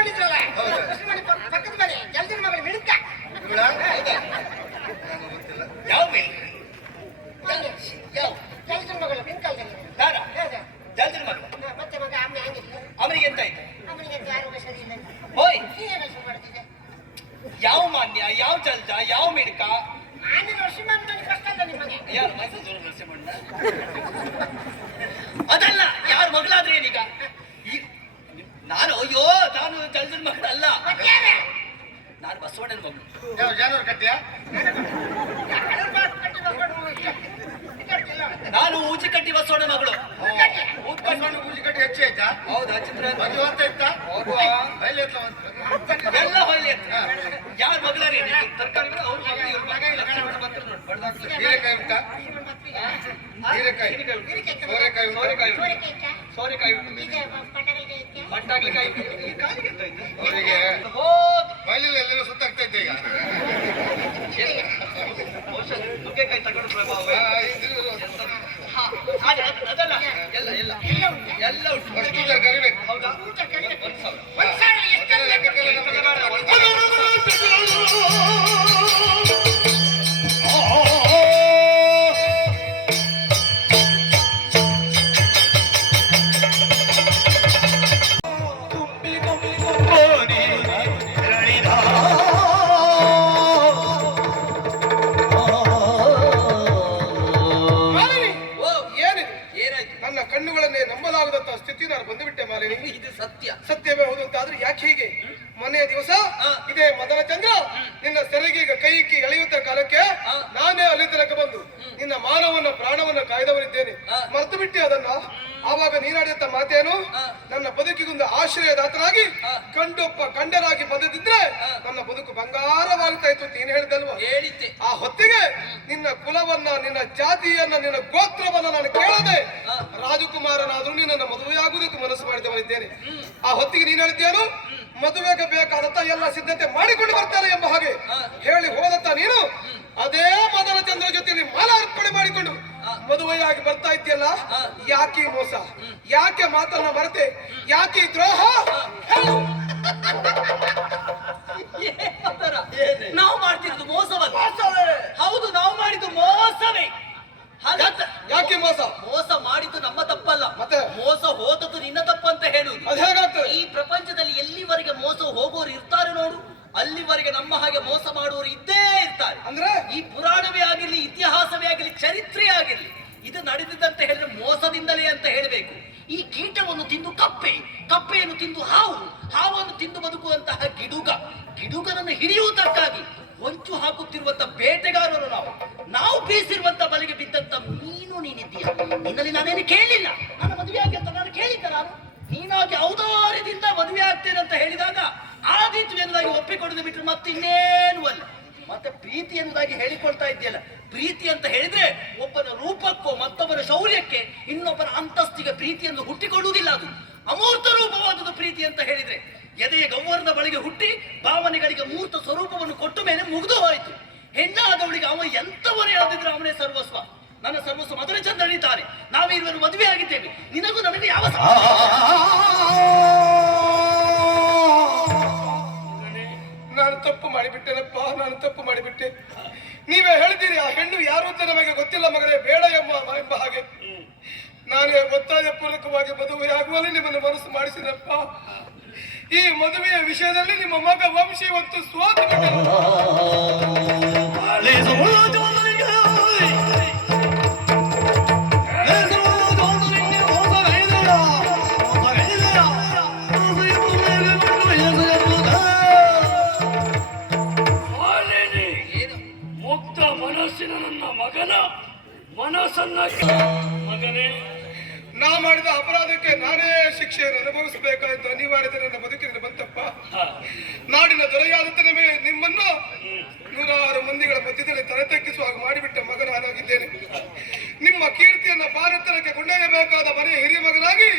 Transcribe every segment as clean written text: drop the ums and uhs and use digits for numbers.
ಮಾಡಿದ್ರಲ್ಲ ಪಕ್ಕದ ಮನೆ ಜಲ್ದಿನ ಮಗಳು ಮಿಣುಕ ಯಾವ ಮೇಲೆ ಯಾವ ಜಲ್ದಿನ ಮಗಳು ಮಿಣಕಲ್ದಲ್ಲಿ ಜಲ್ದಿನ ಮಗಳು ಮತ್ತೆ ಮಗ ಅಮ್ಮೆ ಹಂಗಿಲ್ಲ ಅವನಿಗೆ ಎಂತ ಆಯ್ತು ಅವನಿಗೆ ಯಾರು ಸರಿ ಇಲ್ಲ ಹೋಯ್ ಏನು ಮಾಡ್ತಿದ್ದೆ ಯಾವ ಮಾನ್ಯ ಯಾವ ಜಲ್ಜ ಯಾವ ಮಿಣಕ ಆನೆ ನರಸಿಂಹನ ಕಷ್ಟ ಅಲ್ಲ ನಿಮಗೆ ಯಾರು ಮೈಸೂರು ನರಸಿಂಹಣ್ಣ ಅದಲ್ಲ ಯಾರ ಮಗಳಾದ್ರೆ ಏನೀಗ ನಾನು ಅಯ್ಯೋ ನಾನು ಜಲ್ದಿನ ಮಗಳಲ್ಲ ನಾನು ಬಸವಣ್ಣನ ಮಗಳು ಯಾವ ಜಾನುವಾರು ಕಟ್ಟಿಯಾ ನಾನು ಊಚಿಕಟ್ಟಿ ಬಸವಣ್ಣ ಮಗಳು ಊಚಿಕಟ್ಟಿ ಹೆಚ್ಚು ಆಯ್ತಾ ಹೌದಾ ಚಿತ್ರ ಮದುವೆ ಅಂತ ಇತ್ತ ಎಲ್ಲ ಹೊಯ್ಲಿ ಯಾರ ಮಗಳಾರಿ ತರಕಾರಿಗಳು ಅವ್ರ ಹೀರೆಕಾಯಿ ಉಂಟಾ ಹೀರೆಕಾಯಿ ಸೋರೆಕಾಯಿ ಸೋರೆಕಾಯಿ ಮಟ್ಟಾಗಲಿಕಾಯಿ ಈ ಕಾಲಿಗೆ ಎಂತ ಆಯ್ತು ಅವರಿಗೆ ಮೈಲಲ್ಲಿ ಎಲ್ಲರೂ ಸುತ್ತಾಗ್ತಾ ಇದ್ದೆ ಈಗ ನುಗ್ಗೆಕಾಯಿ ತಗೊಂಡು ಅದಲ್ಲ ಎಲ್ಲ ಎಲ್ಲ ಎಲ್ಲ ಉಂಟು ಅಷ್ಟು ಕರಿಬೇಕು ಹೌದಾ ಕಣ್ಣುಗಳನ್ನೇ ನಂಬಲಾಗದಂತಹ ಸ್ಥಿತಿ ನಾನು ಬಂದುಬಿಟ್ಟೆ ಮಾಲಿನಿ. ಇದು ಸತ್ಯ ಸತ್ಯವೇ ಹೌದು ಅಂತ ಆದ್ರೆ ಯಾಕೆ ಹೀಗೆ? ಮೊನ್ನೆಯ ದಿವಸ ಇದೇ ಮದನ ಚಂದ್ರ ನಿನ್ನ ಸೆರೆಗೆ ಕೈಯಿಕ್ಕಿ ಎಳೆಯುತ್ತ ಕಾಲಕ್ಕೆ ನಾನೇ ಅಲ್ಲಿ ತನಕ ಬಂದು ನಿನ್ನ ಮಾನವನ್ನ ಪ್ರಾಣವನ್ನ ಕಾಯ್ದವರಿದ್ದೇನೆ. ಮರೆತು ಬಿಟ್ಟೆ ಅದನ್ನ. ಆವಾಗ ನೀನಾಡಿದಂತ ಮಾತೇನು? ನನ್ನ ಬದುಕಿಗೊಂದು ಆಶ್ರಯದಾತನಾಗಿ ಕಂಡೊಪ್ಪ ಕಂಡರಾಗಿ ಬಂದಿದ್ರೆ ನನ್ನ ಬದುಕು ಬಂಗಾರವಾಗ್ತಾ ಇತ್ತು ಅಂತ ನೀನು ಹೇಳಿದಲ್ವಾ? ಹೇಳಿದ್ದೆ. ಆ ಹೊತ್ತಿಗೆ ನಿನ್ನ ಕುಲವನ್ನ, ನಿನ್ನ ಜಾತಿಯನ್ನ, ನಿನ್ನ ಗೋತ್ರವನ್ನ ನಾನು ಕೇಳದೆ ರಾಜಕುಮಾರನಾದ್ರೂ ನಿನ್ನ ಮದುವೆಯಾಗುವುದಕ್ಕೆ ಮನಸ್ಸು ಮಾಡಿದವರಿದ್ದೇನೆ. ಆ ಹೊತ್ತಿಗೆ ನೀನು ಹೇಳಿದ್ದೇನು? ಮದುವೆಗೆ ಬೇಕಾದಂತ ಎಲ್ಲ ಸಿದ್ಧತೆ ಮಾಡಿಕೊಂಡು ಬರ್ತಾರೆ ಎಂಬ ಹಾಗೆ ಹೇಳಿ ಹೋದಂತ ನೀನು ಅದೇ ಮದನ ಚಂದ್ರ ಜೊತೆ ಮಾಲಾರ್ಪಣೆ ಮಾಡಿಕೊಂಡು ಮದುವೆಯಾಗಿ ಬರ್ತಾ ಇದ್ದೀಯಲ್ಲ, ಯಾಕೆ ಮೋಸ? ಯಾಕೆ ಮಾತನ್ನ ಮರೆತೆ? ಯಾಕೆ ದ್ರೋಹ? ನಾವು ಮಾಡ್ತಿರೋದು ಮೋಸವಲ್ಲ. ಹೌದು, ನಾವು ಮಾಡಿದ್ದು ಮೋಸವೇ. ಯಾಕೆ ಮೋಸ? ಮೋಸ ಮಾಡಿದ್ದು ನಮ್ಮ ತಪ್ಪಲ್ಲ, ಮತ್ತೆ ಮೋಸ ಹೋದದ್ದು ನಿನ್ನ ತಪ್ಪಂತ ಹೇಳುವುದು. ಅದು ಹೇಗಾಗ್ತದೆ? ಈ ಪ್ರಪಂಚದಲ್ಲಿ ಎಲ್ಲಿವರೆಗೆ ಮೋಸ ಹೋಗೋರು ಇರ್ತಾರೆ ನೋಡು, ಅಲ್ಲಿವರೆಗೆ ನಮ್ಮ ಹಾಗೆ ಮೋಸ ಮಾಡುವವರು ಇದ್ದೇ ಇರ್ತಾರೆ. ಅಂದ್ರೆ ಈ ಪುರಾಣವೇ ಆಗಿರ್ಲಿ, ಇತಿಹಾಸವೇ ಆಗಿರ್ಲಿ, ಚರಿತ್ರೆ ಆಗಿರ್ಲಿ, ಇದು ನಡೆದಿದ್ದಂತ ಹೇಳಿದ್ರೆ ಮೋಸದಿಂದಲೇ ಅಂತ ಹೇಳಬೇಕು. ಈ ಕೀಟವನ್ನು ತಿಂದು ಕಪ್ಪೆ, ಕಪ್ಪೆಯನ್ನು ತಿಂದು ಹಾವು, ಹಾವನ್ನು ತಿಂದು ಬದುಕುವಂತಹ ಗಿಡುಗನನ್ನು ಹಿಡಿಯುವುದಕ್ಕಾಗಿ ಹೊಂಚು ಹಾಕುತ್ತಿರುವಂತ ಬೇಟೆಗಾರರು ನಾವು ಬೀಸಿರುವಂತ ಬಲೆಗೆ ಬಿದ್ದಂತ ಮೀನು ನೀನಿದ್ದೀಯ. ನಿನ್ನಲ್ಲಿ ನಾನೇನು ಕೇಳಲಿಲ್ಲ, ನನ್ನ ಮದುವೆ ಆಗಿ ಅಂತ ನಾನು ಕೇಳಿದ್ದ. ನಾನು ನೀನಾಗಿ ಔದಾರ್ಯದಿಂದ ಮದುವೆ ಆಗ್ತೇನೆ ಅಂತ ಹೇಳಿದಾಗ ಆದೀತು ಎನ್ನುವುದಾಗಿ ಒಪ್ಪಿಕೊಡದು ಬಿಟ್ಟರೆ ಮತ್ತಿನ್ನೇನು ಅಲ್ಲ. ಮತ್ತೆ ಪ್ರೀತಿ ಎನ್ನುವುದಾಗಿ ಹೇಳಿಕೊಳ್ತಾ ಇದೆಯಲ್ಲ, ಪ್ರೀತಿ ಅಂತ ಹೇಳಿದ್ರೆ ಒಬ್ಬನ ರೂಪಕ್ಕೋ ಮತ್ತೊಬ್ಬನ ಶೌರ್ಯಕ್ಕೆ ಇನ್ನೊಬ್ಬನ ಅಂತಸ್ತಿಗೆ ಪ್ರೀತಿಯನ್ನು ಹುಟ್ಟಿಕೊಳ್ಳುವುದಿಲ್ಲ. ಅದು ಅಮೂರ್ತ ರೂಪವಾದದ್ದು ಪ್ರೀತಿ ಅಂತ ಹೇಳಿದ್ರೆ. ಎದೆಯ ಗೌವರ್ನ ಬಳಿಗೆ ಹುಟ್ಟಿ ಭಾವನೆಗಳಿಗೆ ಮೂರ್ತ ಸ್ವರೂಪವನ್ನು ಕೊಟ್ಟು ಮೇಲೆ ಮುಗಿದು ಹೋಯಿತು. ಹೆಣ್ಣಾದವಳಿಗೆ ಅವ ಎಂತವರೇ ಆದಿದ್ರೆ ಅವನೇ ಸರ್ವಸ್ವ. ನನ್ನ ಸರ್ವಸ್ವ ಮದನ ಚಂದ್ರ ಅಳಿತಾನೆ. ನಾವಿರುವರು ಮದುವೆ ಆಗಿದ್ದೇವೆ. ನಿನಗೂ ನನಗೆ ಯಾವ ನಾನು ತಪ್ಪು ಮಾಡಿಬಿಟ್ಟೆನಪ್ಪ, ನಾನು ತಪ್ಪು ಮಾಡಿಬಿಟ್ಟೆ. ನೀವೇ ಹೇಳ್ತೀರಿ ಆ ಹೆಣ್ಣು ಯಾರು ಅಂತ ನಮಗೆ ಗೊತ್ತಿಲ್ಲ ಮಗನೇ, ಬೇಡ ಎಂಬ ಹಾಗೆ ನಾನೇ ಒತ್ತಾಯ ಪೂರ್ವಕವಾಗಿ ಮದುವೆಯಾಗುವಲ್ಲಿ ನಿಮ್ಮನ್ನು ಮನಸ್ಸು ಮಾಡಿಸಿದಪ್ಪ. ಈ ಮದುವೆಯ ವಿಷಯದಲ್ಲಿ ನಿಮ್ಮ ಮಗ ವಂಶಿ ಇವತ್ತು ಸೋತು ಮುಕ್ತ ಮನಸ್ಸಿನ ನನ್ನ ಮಗನ ಮನಸ್ಸನ್ನ ಮಗನೇ, ನಾ ಮಾಡಿದ ಅಪರಾಧಕ್ಕೆ ನಾನೇ ಶಿಕ್ಷೆಯನ್ನು ಅನುಭವಿಸಬೇಕಾದ ಅನಿವಾರ್ಯತೆ ನನ್ನ ಬದುಕಿನಲ್ಲಿ ಬಂತಪ್ಪ. ನಾಡಿನ ದೊರೆಯಾದಂತೆ ನಿಮ್ಮನ್ನು ನೂರಾರು ಮಂದಿಗಳ ಮಧ್ಯದಲ್ಲಿ ತಲೆ ತಗ್ಗಿಸುವ ಹಾಗೆ ಮಾಡಿಬಿಟ್ಟ ಮಗ ನಾನಾಗಿದ್ದೇನೆ. ನಿಮ್ಮ ಕೀರ್ತಿಯನ್ನ ಭಾರತಕ್ಕೆ ಕೊಂಡೊಯ್ಯಬೇಕಾದ ಮನೆಯ ಹಿರಿಯ ಮಗನಾಗಿ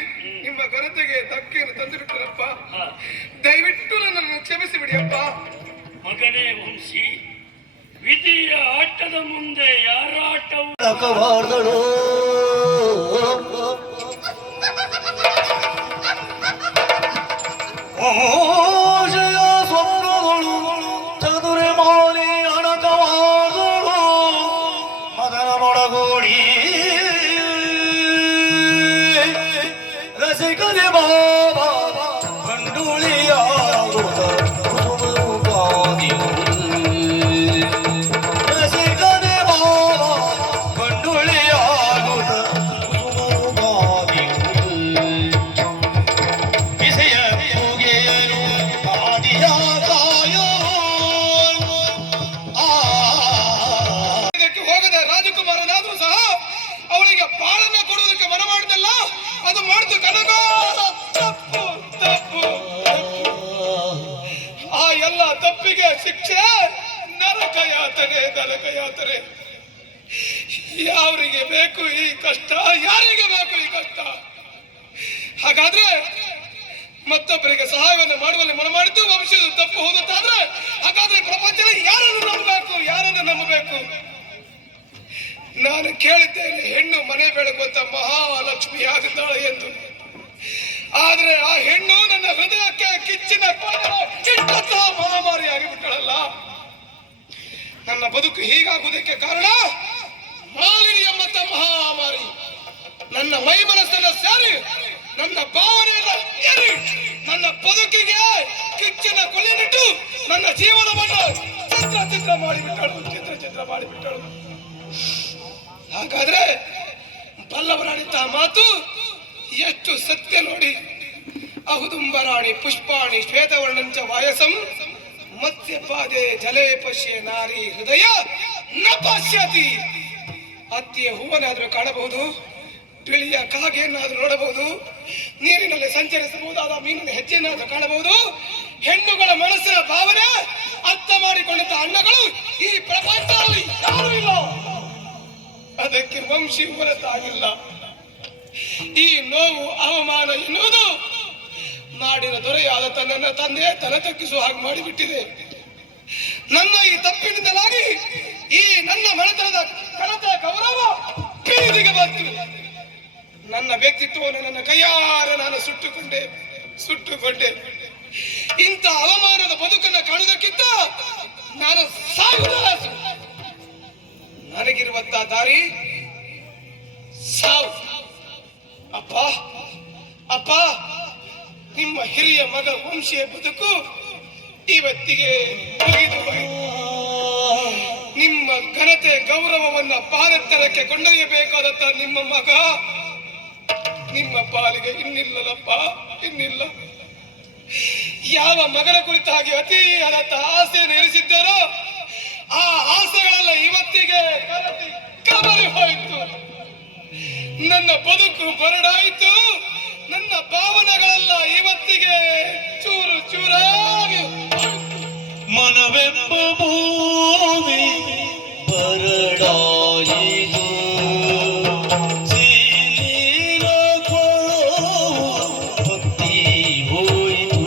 ನಿಮ್ಮ ಘನತೆಗೆ ಧಕ್ಕೆಯನ್ನು ತಂದುಬಿಟ್ಟನಪ್ಪ. ದಯವಿಟ್ಟು ನನ್ನನ್ನು ಕ್ಷಮಿಸಿ ಬಿಡಿಯಪ್ಪ. ಮಗನೇ ವಂಶಿ, ವಿಧಿಯ ಆಟದ ಮುಂದೆ ಯಾರ ಆಟವು ಆಶಯ ಸ್ವಪ್ನಗಳು ಚದುರೆ ಮಾಲಿ ಅಣಕವಾದಳು ಮದನ ಮೊಳಗೋಡಿ ರಸಿಕನೆ ಬಾಬಾ ಕಂಡುಳಿಯಾಗುತ್ತ ರಸಿಕನೆ ಬಾಬಾ ಕಂಡುಳಿಯಾಗುತ್ತ ಬಿಸಿಯ ಪೂಗೆಯನು ಆದಿಯ ಕಾಯೋ ಇದಕ್ಕೆ ಹೋಗದ ರಾಜಕುಮಾರನಾದ್ರೂ ಸಹ ಅವಳಿಗೆ ಬಾಳನ್ನ ಕೊಡುವುದಕ್ಕೆ ಮನ ಮಾಡಿದಲ್ಲ, ಅದು ಮಾಡಿದ್ದು ಕನಕ ತಪ್ಪು ತಪ್ಪು. ಆ ಎಲ್ಲ ತಪ್ಪಿಗೆ ಶಿಕ್ಷೆ ನರಕ ಯಾತನೆ. ಯಾರಿಗೆ ಬೇಕು ಈ ಕಷ್ಟ? ಯಾರಿಗೆ ಬೇಕು ಈ ಕಷ್ಟ? ಹಾಗಾದ್ರೆ ಮತ್ತೊಬ್ಬರಿಗೆ ಸಹಾಯವನ್ನು ಮಾಡುವಲ್ಲಿ ಮನ ಮಾಡಿದ್ದು ವಂಶದ ತಪ್ಪು ಹೋದಂತಾದ್ರೆ ಹಾಗಾದ್ರೆ ಪ್ರಪಂಚದಲ್ಲಿ ಯಾರನ್ನು ನಂಬಬೇಕು? ನಾನು ಕೇಳಿದ್ದೇನೆ, ಹೆಣ್ಣು ಮನೆ ಬೆಳಗುವಂತ ಮಹಾಲಕ್ಷ್ಮಿ ಆಗಿದ್ದಾಳೆ ಎಂದು. ಆದ್ರೆ ಆ ಹೆಣ್ಣು ನನ್ನ ಹೃದಯಕ್ಕೆ ಕಿಚ್ಚಿನ ಕಿಟ್ಟಂತಹ ಮಹಾಮಾರಿ ಆಗಿಬಿಟ್ಟಳಲ್ಲ. ನನ್ನ ಬದುಕು ಹೀಗಾಗುವುದಕ್ಕೆ ಕಾರಣ ಮಾಲಿನಿ ಎಂಬಂತ ಮಹಾಮಾರಿ ನನ್ನ ಮೈ ಮನಸ್ಸನ್ನ ಸೇರಿ ನನ್ನ ಭಾವನೆಯನ್ನ ಏರಿ ನನ್ನ ಬದುಕಿಗೆ ಕಿಚ್ಚಿನ ಕೊಲ್ಲಿನಿಟ್ಟು ನನ್ನ ಜೀವನವನ್ನು ಚಿತ್ರ ಮಾಡಿಬಿಟ್ಟಳು. ಹಾಗಾದ್ರೆ ಪಲ್ಲವರಾಡಿದ್ದ ಮಾತು ಎಷ್ಟು ಸತ್ಯ ನೋಡಿ. ಅಹುದುಂಬರಾಣಿ ಪುಷ್ಪಾಣಿ ಶ್ವೇತವರ್ಣಂಚ ವಾಯಸಂ ಮತ್ಸ್ಯಪಾದೆ ಜಲೇ ಪಶ್ಯ ನಾರಿ ಹೃದಯ ನ ಪಶ್ಯತಿ. ಹತ್ತಿಯ ಹೂವನ್ನಾದ್ರೂ ಕಾಣಬಹುದು, ಬಿಳಿಯ ಕಾಗೆಯನ್ನಾದ್ರೂ ನೋಡಬಹುದು, ನೀರಿನಲ್ಲಿ ಸಂಚರಿಸಬಹುದಾದ ಮೀನಿನ ಹೆಜ್ಜೆಯನ್ನಾದ್ರೂ ಕಾಣಬಹುದು. ಹೆಣ್ಣುಗಳ ಮನಸ್ಸಿನ ಭಾವನೆ ಅರ್ಥ ಮಾಡಿಕೊಂಡಂತ ಅಣ್ಣಗಳು ಈ ಪ್ರಪಂಚದಲ್ಲಿ ಯಾರೂ ಇಲ್ಲ. ಅದಕ್ಕೆ ವಂಶಿ ಹೊರತಾಗಿಲ್ಲ. ಈ ನೋವು ಅವಮಾನ ಎನ್ನುವುದು ನಾಡಿನ ದೊರೆಯಾದ ತನ್ನ ತಂದೆ ತಲೆ ತಗ್ಗಿಸುವ ಹಾಗೆ ಮಾಡಿಬಿಟ್ಟಿದೆ. ನನ್ನ ಈ ತಪ್ಪಿನಿಂದಲಾಗಿ ಈ ನನ್ನ ಮನೆತನದ ಘನತೆ ಗೌರವ ಬೀದಿಗೆ ಬಂತು. ನನ್ನ ವ್ಯಕ್ತಿತ್ವವನ್ನು ನನ್ನ ಕೈಯಾರೆ ನಾನು ಸುಟ್ಟುಕೊಂಡೆ. ಇಂಥ ಅವಮಾನದ ಬದುಕನ್ನು ಕಾಣುವುದಕ್ಕಿಂತ ನಾನು ಸಾಯುವುದ. ನನಗಿರುವಂತ ದಾರಿ ಸಾವು. ಅಪ್ಪ, ನಿಮ್ಮ ಹಿರಿಯ ಮಗ ವಂಶಿಯ ಬದುಕು ಇವತ್ತಿಗೆ ಮುಗಿದು ಹೋಯಿತು. ನಿಮ್ಮ ಘನತೆ ಗೌರವವನ್ನ ಪಾರೆತ್ತರಕ್ಕೆ ಕೊಂಡೊಯ್ಯಬೇಕಾದಂತ ನಿಮ್ಮ ಮಗ ನಿಮ್ಮ ಪಾಲಿಗೆ ಇನ್ನಿಲ್ಲ. ಯಾವ ಮಗನ ಕುರಿತಾಗಿ ಅತಿಯಾದಂತ ಆಸೆಯನ್ನು ಇರಿಸಿದ್ದಾರೋ ಆ ಆಸೆಗಳೆಲ್ಲ ಇವತ್ತಿಗೆ ಕಬರಿ ಹೋಯಿತು. ನನ್ನ ಬದುಕು ಬರಡಾಯಿತು. ನನ್ನ ಭಾವನೆಗಳೆಲ್ಲ ಇವತ್ತಿಗೆ ಚೂರಾಗಿ ಮನವೆಂಬ ಭೂಮಿ ಬರಡಾಯಿತು. ಸೀನೀರ ಹೊತ್ತಿ ಹೋಯಿತು.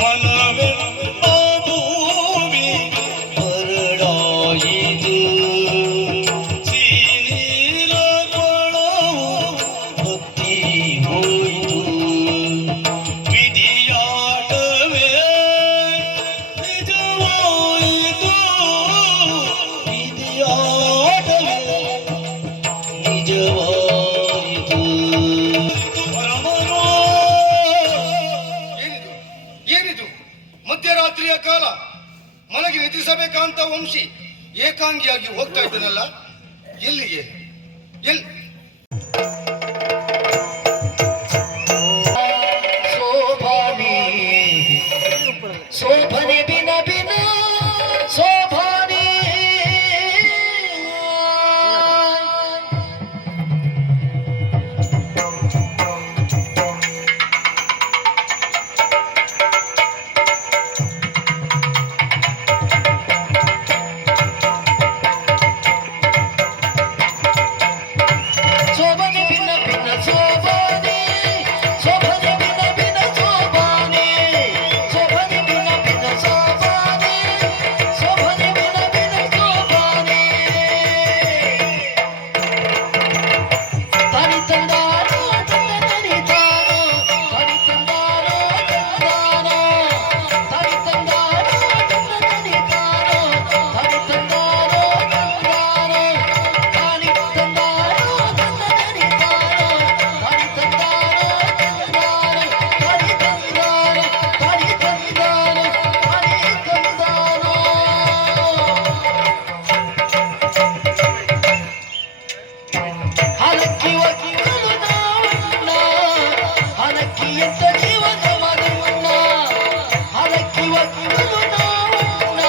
ಮನವೆಂಬ ಭೂಮಿ ಬರಡಾಯಿತು. ಸೀನೀರ ಹೊತ್ತಿ ಹೋಯಿತು. ವಿಧಿಯಾಟವೇ ನಿಜವಾಯಿತು. ವಿಧಿಯಾಟವೇ ನಿಜವಾಯಿತು. ಏನಿದು ಮಧ್ಯರಾತ್ರಿಯ ಕಾಲ ಮನೆಗೆ ನಿದ್ರಿಸಬೇಕಂತ ವಂಶಿ ಏಕಾಂಗಿಯಾಗಿ ಹೋಗ್ತಾ ಇದ್ದನಲ್ಲ, ಎಲ್ಲಿಗೆ? ಶೋಭನೆ ಬಿನ ಶೋಭನೆ ಶೋಭನೆ ಬಿನ ಶೋಭನೆ ಶೋಭನೆ ಬಿನ ಶೋಭನೆ ಶೋಭನೆ ಬಿನ ಶೋಭನೆ ಒಕ್ಕಲು ನೋವುಂಡ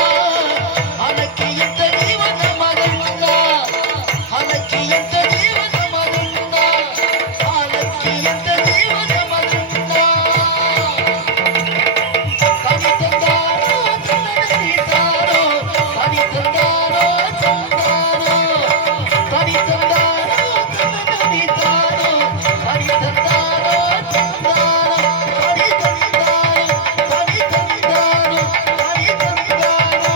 ಹಲಕ್ಕಿಯಂತ ಜೀವನ ಮರುಂಡ ಹಲಕ್ಕಿಯಂತ ಜೀವನ ಮರುಂಡ ಹಲಕ್ಕಿಯಂತ ಜೀವನ ಮರುಂಡ ಕವಿ ತಂದಾರೋ ತಂದನಿತಾರೋ ಕವಿ ತಂದಾರೋ ತಂದಾರೋ ಕವಿ ತಂದಾರೋ ತಂದನಿತಾರೋ ಕವಿ ತಂದಾರೋ ತಂದಾರೋ ಕವಿ ತಂದಾರೋ ಕವಿ ತಂದಾರೋ ಕವಿ ತಂದಾರೋ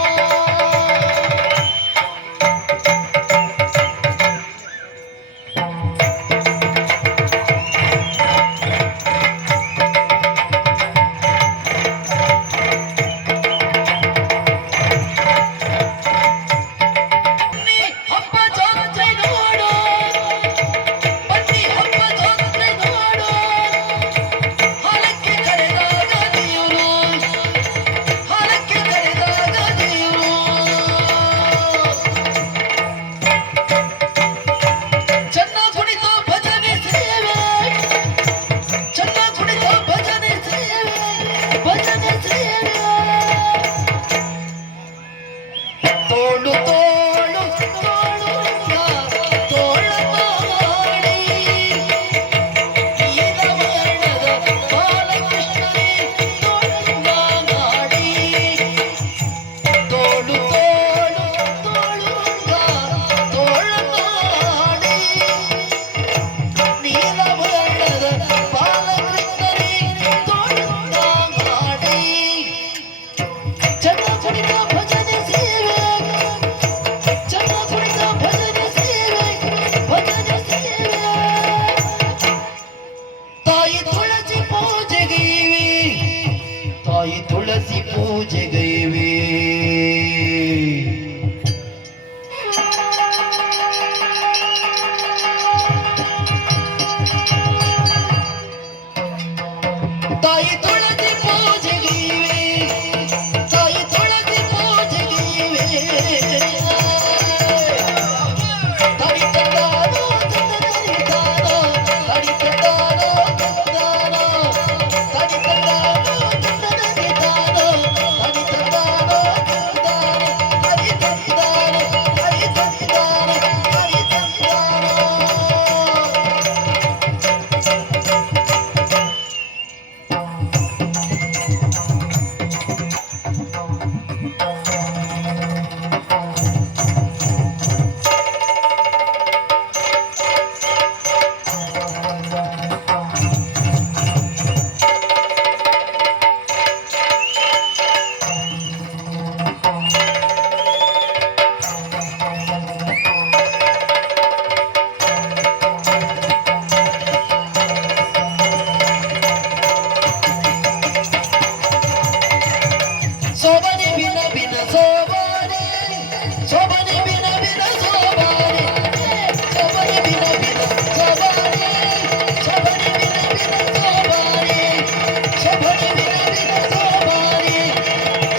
ಬನ್ನಿ ಹಬ್ಬ ಜಾತ್ರೆ ನೋಡು ಬನ್ನಿ ಹಬ್ಬ ಜಾತ್ರೆ ನೋಡು ಹಾಲಕ್ಕೆ ಕರೆದಾಗ ದೇವರು ಹಾಲಕ್ಕೆ ಕರೆದಾಗ ದೇವರು ಚೆನ್ನ ಕುಣಿತ ಭಜನೆ ಸೇವೆ ಚೆನ್ನ ಕುಣಿತ ಭಜನೆ ಸೇವೆ ಭಜನೆ ಸೇವೆ ತೋಳು ತೋಳು ತೋಳುಂಗ ತೋಳ ಮಾಡಿ ಈದ ವರ್ಣದ ಬಾಲಕೃಷ್ಣನೇ ತೋಳುಂಗ ಮಾಡಿ ತೋಳು ತೋಳು ತೋಳುಂಗ ತೋಳ ಮಾಡಿ ನೀಲ ವರ್ಣದ ಬಾಲಕೃಷ್ಣನೇ ತೋಳುಂಗ ಮಾಡಿ ಚೆನ್ನ ಕುಣಿತ ಭಜನೆ ಸೇವೆ ಚೆನ್ನ ಕುಣಿತ ಭಜನೆ ಸೇವೆ ಭಜನೆ ಸೇವೆ ತಾಯಿ ತುಳಸಿ ಪೂಜೆಗೈವೆ ತಾಯಿ ತುಳಸಿ ಪೂಜೆಗೈವೆ ತಾಯಿ ತುಳಸಿ ಪೂಜೆಗೈವೆ ತಾಯಿ ತುಳಸಿ ಪೂಜೆಗೈವೆ ತಡಿ ತಂದಾನೋ ತಂದನಿತಾನೋ ತಡಿ ತಂದಾನೋ ತಂದಾನೋ ತಡಿ ತಂದಾನೋ ತಂದನಿತಾನೋ ತಡಿ ತಂದಾನೋ ತಂದಾನೋ ತಡಿ ತಂದಾನೋ ತಡಿ ತಂದಾನೋ ತಡಿ ತಂದಾನೋ ಸೋಬನೆ ಬಿನ ಬಿನ ಸೋಬನೆ ಸೋಬನೆ ಬಿನ ಬಿನ ಸೋಬನೆ ಸೋಬನೆ ಬಿನ ಬಿನ ಸೋಬನೆ ಸೋಬನೆ ಬಿನ ಬಿನ ಸೋಬನೆ ಸೋಬನೆ ಬಿನ ಬಿನ ಸೋಬನೆ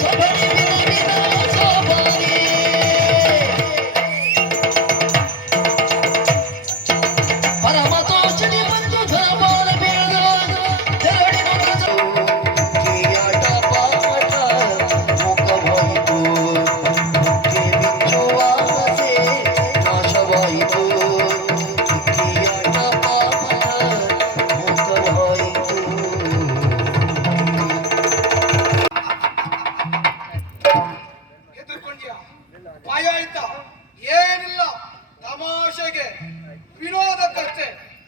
ಸೋಬನೆ ಬಿನ ಬಿನ ಸೋಬನೆ ಪರಮ ತೋಚನೆ ಬಂದು ಧರ್ಮಾನ ಬೆಳೆದು ತೆರಳಿನ ಕಿಯಾಟ ಪಾಠ ಮುಖವಾಯಿತು ಕೆ ಬಿಚ್ಚುವ ಆಸೆ ನಾಶವಾಯಿತು ಕಿಯಾಟ ಪಾಠ ಮುಖವಾಯಿತು ಎದುರ್ಕೊಂಡ್ಯಾ ಭಯ ಆಯ್ತಾ ಏನಿಲ್ಲ ತಮಾಷೆಗೆ ವಿನೋದಕ್ಕಷ್ಟೇ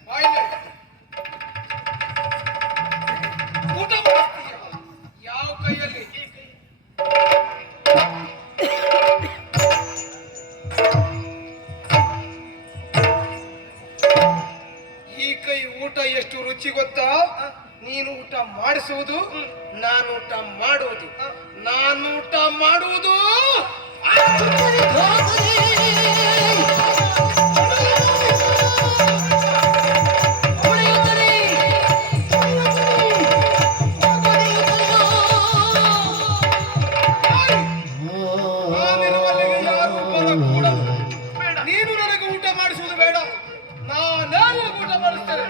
ಬಾಯಿಲೆ ಊಟ ಮಾಡಿಸ್ತೀಯ ಯಾವ ಕೈಯಲ್ಲಿ ಈ ಕೈ ಊಟ ಎಷ್ಟು ರುಚಿ ಗೊತ್ತಾ ನೀನು ಊಟ ಮಾಡಿಸುವುದು ನಾನು ಊಟ ಮಾಡುವುದು ನಾನು ಊಟ ಮಾಡುವುದು ನಾನಿರುವಲ್ಲಿಗೆ ಯಾರು ಬರಕೂಡದು. ನೀನು ನನಗೆ ಊಟ ಮಾಡಿಸುವುದು ಬೇಡ ನಾನೇ ಊಟ ಮಾಡಿಸ್ತೇನೆ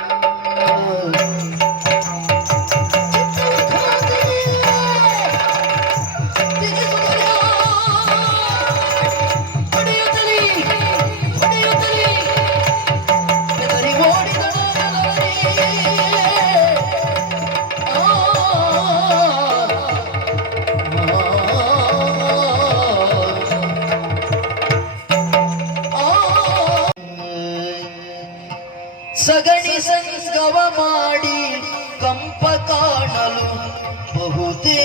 ಸಂಗವ ಮಾಡಿ ಕಂಪ ಕಾಣಲು ಬಹುದೇ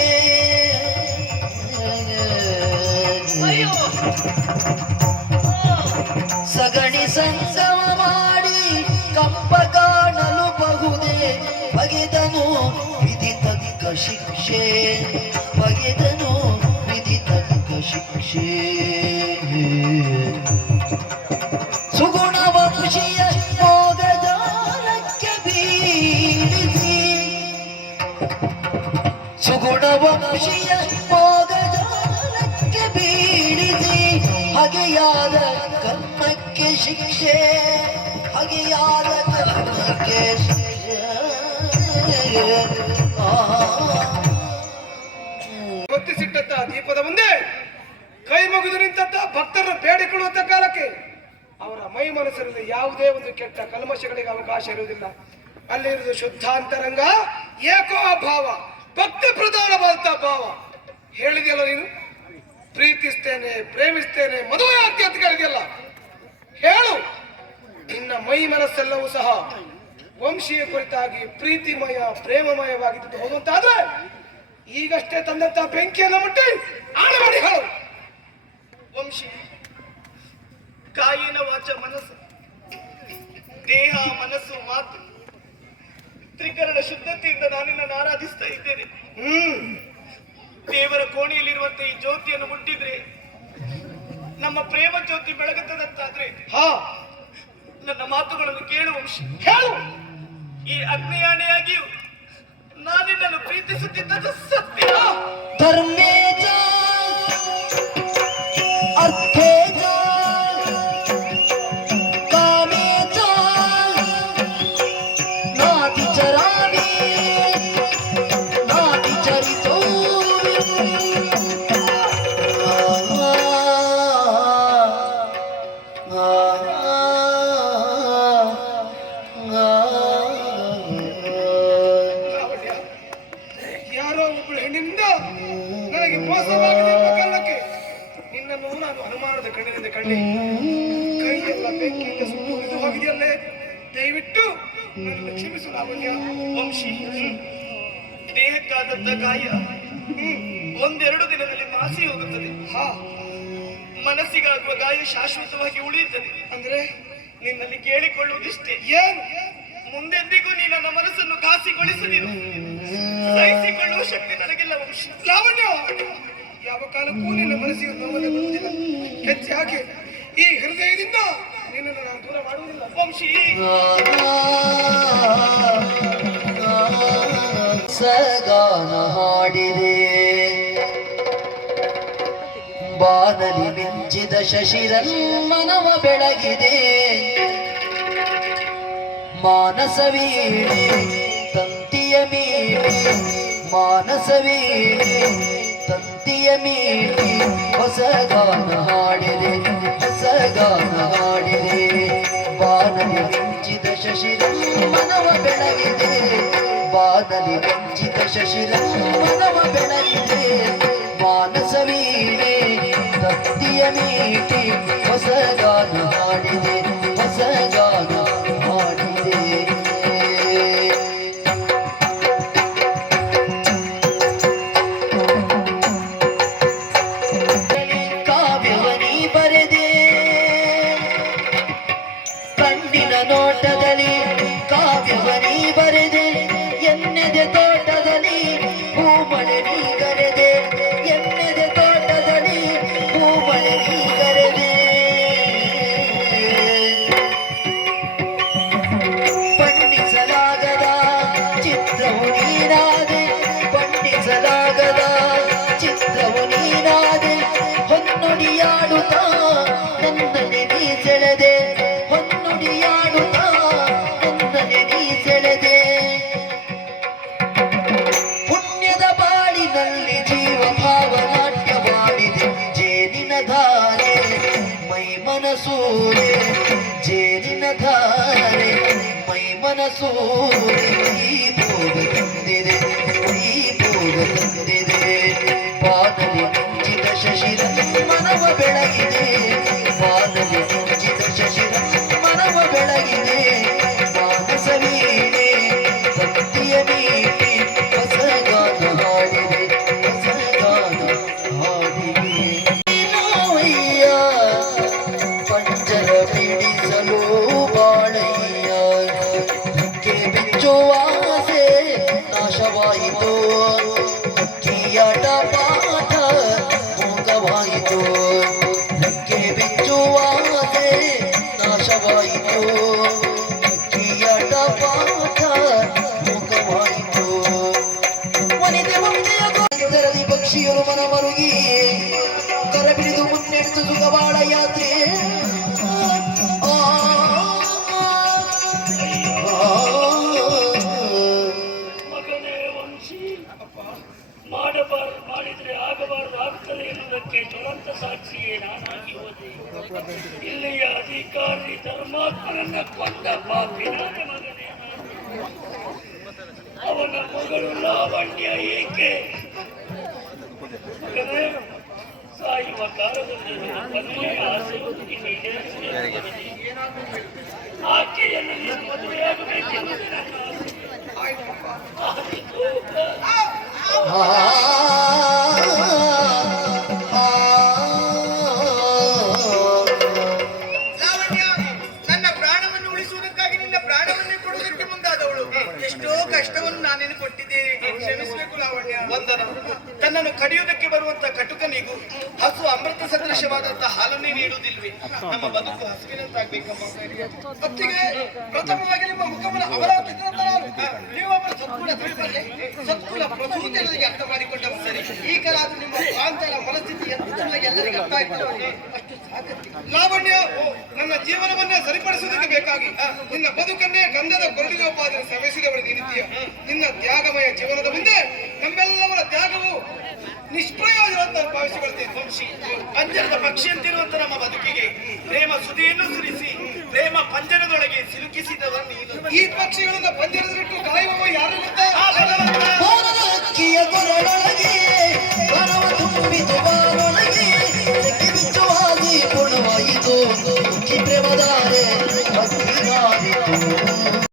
ಅಯ್ಯೋ ಸಗಣಿ ಸಂಗಮ ಮಾಡಿ ಕಂಪ ಕಾಣಲು ಬಹುದೇ ಬಗೆದನು ವಿಧಿ ತಕ್ಕ ಶಿಕ್ಷೆ ಬಗೆದನು ವಿಧಿ ತಕ್ಕ ಶಿಕ್ಷೆ ಸುಗುಣ ವಂಶೀಯ ಮೋಗದಾರಕ್ಕೆ ಬೀಳಿಸಿ ಸುಗುಣ ವಂಶೀಯ ಮೋಗದಾರಕ್ಕೆ ಬೀಳಿಸಿ ಹಗೆಯಾದ ಕರ್ಮಕ್ಕೆ ಶಿಕ್ಷೆ ಹಗೆಯಾದ ಕರ್ಮಕ್ಕೆ ಶಿಕ್ಷೆ ಹೊತ್ತಿಸಿಟ್ಟಂತ ದೀಪದ ಮುಂದೆ ಕೈ ಮುಗಿದು ನಿಂತಂತ ಭಕ್ತರನ್ನು ಬೇಡಿಕೊಳ್ಳುವಂತ ಕಾಲಕ್ಕೆ ಅವರ ಮೈ ಮನಸ್ಸಿನಲ್ಲಿ ಯಾವುದೇ ಒಂದು ಕೆಟ್ಟ ಕಲ್ಮಶಗಳಿಗೆ ಅವಕಾಶ ಇರುವುದಿಲ್ಲ. ಅಲ್ಲಿರುವುದು ಶುದ್ಧಾಂತರಂಗ ಏಕೋ ಭಾವ ಭಕ್ತಿ ಪ್ರಧಾನವಾದಂತ ಭಾವ. ಹೇಳಿದೆಯಲ್ಲ ನೀನು ಪ್ರೀತಿಸ್ತೇನೆ ಪ್ರೇಮಿಸ್ತೇನೆ ಮದುವೆ ಆಗ್ತಿ ಅಂತ ಕೇಳಿದೆಯಲ್ಲ, ಹೇಳು ನಿನ್ನ ಮೈ ಮನಸ್ಸೆಲ್ಲವೂ ಸಹ ವಂಶೀಯ ಕುರಿತಾಗಿ ಪ್ರೀತಿಮಯ ಪ್ರೇಮಮಯವಾಗಿದ್ದು ಹೋದಂತಾದ್ರೆ ಈಗಷ್ಟೇ ತಂದಂತ ಬೆಂಕಿಯನ್ನು ಮುಟ್ಟಿ ಆಳ ಮಾಡಿ ಹೇಳು. ವಂಶಿ ಕಾಯಿನ ವಾಚ ಮನಸ್ಸು ದೇಹ ಮನಸ್ಸು ಮಾತು ತ್ರಿಕರಣ ಶುದ್ಧತೆಯಿಂದ ನಾನಿನ್ನ ಆರಾಧಿಸ್ತಾ ಇದ್ದೇನೆ. ದೇವರ ಕೋಣೆಯಲ್ಲಿರುವಂತೆ ಈ ಜ್ಯೋತಿಯನ್ನು ಮುಟ್ಟಿದ್ರೆ ನಮ್ಮ ಪ್ರೇಮ ಜ್ಯೋತಿ ಬೆಳಗುತ್ತದಂತಾದ್ರೆ ನನ್ನ ಮಾತುಗಳನ್ನು ಕೇಳು ವಂಶಿ, ಹೇಳು. ಈ ಅಗ್ನಿಯಾಣೆಯಾಗಿಯೂ ನಾನಿನ್ನನ್ನು ಪ್ರೀತಿಸುತ್ತಿದ್ದದ್ದು ಸತ್ಯ. ಧರ್ಮೇಜ ಅರ್ಥೇಜ ಕಾಮೇಜ ನಾತಿ ಚರಾಮಿ ನಾತಿ ಚರಿತೋ ಯಾರೋ ಒಬ್ಬಳು ಹೆಣ್ಣಿನಿಂದ ನನಗೆ ಮೋಸವಾಗಿದೆ ಎಂಬ ಕಾರಣಕ್ಕೆ ನಿನ್ನನ್ನು ನಾನು ಅನುಮಾನದ ಕಣ್ಣಿನಿಂದ ಕಂಡೆ. ಕೈಯೆಲ್ಲ ಬೆಂಕಿಯಿಂದ ಸುಟ್ಟು ಉರಿದು ಹೋಗಿದೆಯಲ್ಲೇ, ದಯವಿಟ್ಟು ನನ್ನನ್ನು ಕ್ಷಮಿಸು ಲಾವಣ್ಯ. ವಂಶಿ ದೇಹಕ್ಕಾದಂತ ಗಾಯ ಒಂದೆರಡು ದಿನದಲ್ಲಿ ಮಾಸಿ ಹೋಗುತ್ತದೆ. ಮನಸ್ಸಿಗಾಗುವ ಗಾಯ ಶಾಶ್ವತವಾಗಿ ಉಳಿಯುತ್ತದೆ. ಅಂದ್ರೆ ನಿನ್ನಲ್ಲಿ ಕೇಳಿಕೊಳ್ಳುವುದಿಷ್ಟೇ, ಏನು? ಮುಂದೆಂದಿಗೂ ನೀ ನನ್ನ ಮನಸ್ಸನ್ನು ಘಾಸಿಗೊಳಿಸದಿರು. ಸಹಿಸಿಕೊಳ್ಳುವ ಶಕ್ತಿ ನನಗಿಲ್ಲ ವಂಶಿ. ಲಾವಣ್ಯ, ಯಾವ ಕಾಲಕ್ಕೂ ನಿನ್ನ ಮನಸ್ಸಿಗೆ ನೋವನ್ನು ಬರುವುದಿಲ್ಲ. ಹೆಚ್ಚಾಗಿ ಈ ಹೃದಯದಿಂದ ನಿನ್ನನ್ನು ನಾನು ದೂರ ಮಾಡುವುದಿಲ್ಲ ವಂಶಿ. ಸಗಾನ ಹಾಡಿದೆ ಬಾನಲಿ ಮಿಂಚಿದ ಶಶಿರನ್ಮನವ ಬೆಳಗಿದೆ ಮಾನಸವೀಣೆ ತಂತಿಯ ಮೀಣೆ ಮಾನಸವೀಣೆ ತಂತಿಯ ಮೀಣೆ ಹೊಸ ಗಾನ ಹಾಡಿದೆ ಹೊಸ ಗಾನ ಹಾಡಿದೆ ಬಾನಲಿ ಮಿಂಚಿದ ಶಶಿರನ್ಮನವ ಬೆಳಗಿದೆ ಬಾನಲಿ ಮಿಂಚಿದ ಶಶಿರನ್ಮನವ ಬೆಳಗಿದೆ ಮಾನಸವೀಣೆ ತಂತಿಯ ಮೀಟೆ ಹೊಸ ಗಾನ ಹಾಡಿದೆ ಹೊಸ ಗಾನ ಹಾಡಿದೆ ಕಾವ್ಯವನಿ ಬರೆದೆ ಕಣ್ಣಿನ ನೋಟದಲ್ಲಿ ಕಾವ್ಯವನಿ ಬರೆದೆ ಎನ್ನೆದೆ ತೋಟದಲ್ಲಿ ಹೂಮಳೆ ನೀಗರೆದೆ ಎನ್ನೆದೆ ತೋಟದಲ್ಲಿ ಹೂಮಳೆ ನೀಗರೆದೆ ಬಣ್ಣಿಸಲಾಗದ ಚಿತ್ರವು ನೀನಾದೆ ಬಣ್ಣಿಸಲಾಗದ ಚಿತ್ರವು ನೀನಾದೆ ಹೊನ್ನುಡಿಯಾಡುತ್ತಾ ನನ್ನನೆ ನೀ ಸೆಳೆದೆ ಹೊನ್ನುಡಿಯಾಡುತ್ತಾ ನನ್ನನೆ ನೀ ಸೆಳೆದೆ ಪುಣ್ಯದ ಬಾಳಿನಲ್ಲಿ ಜೀವ ಭಾವನಾಟ್ಯವಾಡಿದೆ ಜೇನಿನ ಧಾರೆ ಮೈ ಮನಸೂರೆ ಜೇನಿನ ಧಾರೆ ಮೈ ಮನಸೂರೆ ಈ ಭೋಗ ತಂದಿದೆ ಈ ಭೋಗ ತಂದಿದೆ ಬಾನಲಿ ಮಿಂಚಿದ ಶಶಿರ ಮನವ ಬೆಳಗಿದೆ ಬಾನಲಿ ಮಿಂಚಿದ ಶಶಿರ ಮನವ ಬೆಳಗಿದೆ ಮಾನಸವೀಣೆ ಪಾಠ ಮೋಗವಾಯಿತು ಲಕ್ಕೆ ಬಿಚ್ಚುವ ಆಸೆ ನಾಶವಾಯಿತು ಹಕ್ಕಿಯಾಟ ಪಾಠ ಮೋಗವಾಯಿತು ವನಿತೆ ಮಮತೆಯ ಗೋಚರದಿ ಪಕ್ಷಿಯರು ಮನ ಮರುಗಿ ಕರಬಿಡಿದು ಮುನ್ನೆಡೆದು ಸುಖವಾಡ ಯಾತ್ರೆ ಮಗನೇ ವಂಶಿ, ಮಾಡಿದ್ರೆ ಆಗಬಾರದು ಆಗ್ತದೆ ಎನ್ನುವುದಕ್ಕೆ ಜ್ವಲಂತ ಸಾಕ್ಷಿಯೇ ನಾನಾಗಿ ಹೋದೆ. ಇಲ್ಲಿಯ ಅಧಿಕಾರಿ ಧರ್ಮಾತ್ಮನನ್ನ ಕೊಂದ ಪಾಪಿ ನನ್ನ ಮಗನೇ ನಾನು. ಅವನ ಮಗಳು ಲಾವಣ್ಯ ಏಕೆ ಮಗನೇ? ಸಾಯುವ ಕಾಲದಲ್ಲಿ ನನ್ನ ಕೊನೆಯ ಆಸೆ ನೀನೇ. ಆಕೆಯನ್ನು ನೀನು ಮದುವೆಯಾಗಬೇಕೆನ್ನುವುದು ನನ್ನ ಆಸೆ. ಲಾವಣ್ಯ, ನನ್ನ ಪ್ರಾಣವನ್ನು ಉಳಿಸುವುದಕ್ಕಾಗಿ ನಿನ್ನ ಪ್ರಾಣವನ್ನೇ ಕೊಡುವುದಕ್ಕೆ ಮುಂದಾದವಳು. ಎಷ್ಟೋ ಕಷ್ಟವನ್ನು ನಾನೇನು ಕೊಟ್ಟಿದ್ದೇನೆ, ಕ್ಷಮಿಸಬೇಕು ಲಾವಣ್ಯ. ವಂದನ. ತನ್ನನ್ನು ಕಡಿಯುವುದಕ್ಕೆ ಬರುವಂತ ಕಟುಕನಿಗೂ ಹಸು ಅಮೃತ ಸದೃಶವಾದಂತಹ ಹಾಲನ್ನೇ ನೀಡುವುದಿಲ್ವೇ? ನಮ್ಮ ಬದುಕು ಹಸುವಿನಂತಾಗ್ಬೇಕಮ್ಮ. ಹೊತ್ತಿಗೆ ಪ್ರಥಮವಾಗಿ ನಿಮ್ಮ ಮುಖವನ್ನು ಅವಲೋಕಿಸಿದ ನಾನು ನೀವೊಬ್ಬರು ಸತ್ಗುಣ ತಿಳಿಬಲ್ಲೆ, ಸತ್ಗುಣ ಪ್ರಸೂತಿ ಎಲ್ಲರಿಗೆ ಅರ್ಥ ಮಾಡಿಕೊಂಡವ ಸರಿ. ಈಗಲಾದ್ರೂ ನಿಮ್ಮ ಪ್ರಾಂತದ ಮನಸ್ಥಿತಿ ಎಂತವರಿಗೆ ಎಲ್ಲರಿಗೆ ಅರ್ಥ ಆಯ್ತು. ಅಷ್ಟು ಸಾಕತಿ ಲಾವಣ್ಯ. ನನ್ನ ಜೀವನವನ್ನೇ ಸರಿಪಡಿಸುವುದಕ್ಕೆ ಬೇಕಾಗಿ ನಿನ್ನ ಬದುಕನ್ನೇ ಗಂಧದ ಕೊರಡಿನೋಪಾದಿನ ಸವೆಸಿದವಳು ನೀನಿದ್ದೀಯ. ನಿನ್ನ ತ್ಯಾಗಮಯ ಜೀವನದ ಮುಂದೆ ನಮ್ಮೆಲ್ಲವರ ತ್ಯಾಗವು ನಿಷ್ಪ್ರಯೋಜನ ಅಂತ ಭಾವಿಸಿಕೊಳ್ತೇನೆ. ವಂಶಿ, ಪಂಜರದ ಪಕ್ಷಿಯಂತಿರುವಂತ ನಮ್ಮ ಬದುಕಿಗೆ ಪ್ರೇಮ ಸುದಿಯನ್ನು ಸುರಿಸಿ ಪ್ರೇಮ ಪಂಜರದೊಳಗೆ ಸಿಲುಕಿಸಿದವ ನೀನು. ಈ ಪಕ್ಷಿಗಳನ್ನ ಪಂಜರದಲ್ಲಿ